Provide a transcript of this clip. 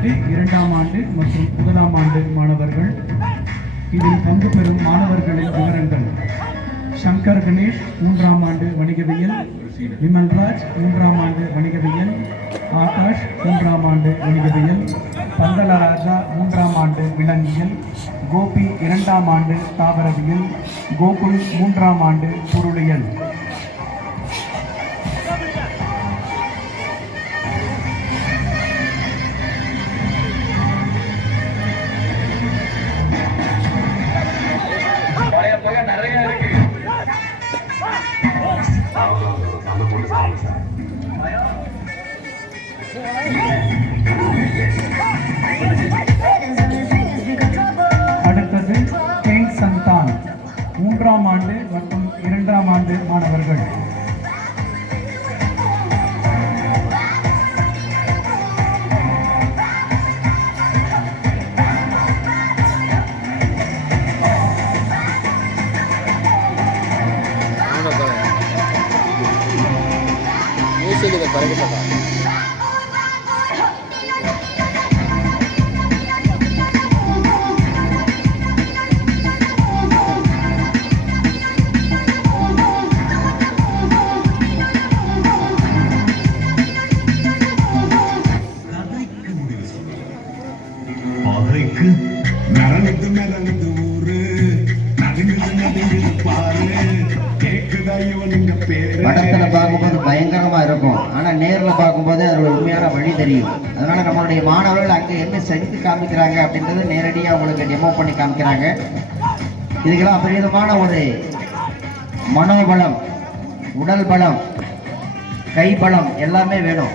ஆண்டு, 2ஆம் ஆண்டு மற்றும் 1ஆம் ஆண்டு மாணவர்கள். இதில் பங்கு பெறும் மாணவர்களின் விவரங்கள்: சங்கர் கணேஷ் 3ஆம் ஆண்டு வணிகவியல், விமல்ராஜ் 3ஆம் ஆண்டு வணிகவியல், ஆகாஷ் 3ஆம் ஆண்டு வணிகவியல், பந்தலராஜா 3ஆம் ஆண்டு விலங்கியல், கோபி 2ஆம் ஆண்டு தாவரவியல், கோகுல் 3ஆம் ஆண்டு பொருளியல். அடுத்தது கேங் சந்தான் 3ஆம் ஆண்டு மற்றும் 2ஆம் ஆண்டு மாணவர்கள். படத்துல பார்க்கும்போது பயங்கரமா இருக்கும், ஆனா நேரில் பார்க்கும்போது அதோட உண்மையான வழி தெரியும். அதனால நம்மளுடைய மாணவர்கள் அங்கே என்ன செஞ்சு காமிக்கிறாங்க அப்படின்றது நேரடியாக உங்களுக்கு டெமோ பண்ணி காமிக்கிறாங்க. இதுக்கெல்லாம் அபரிதமான ஒரு மனோபலம், உடல் பலம், கைபலம் எல்லாமே வேணும்.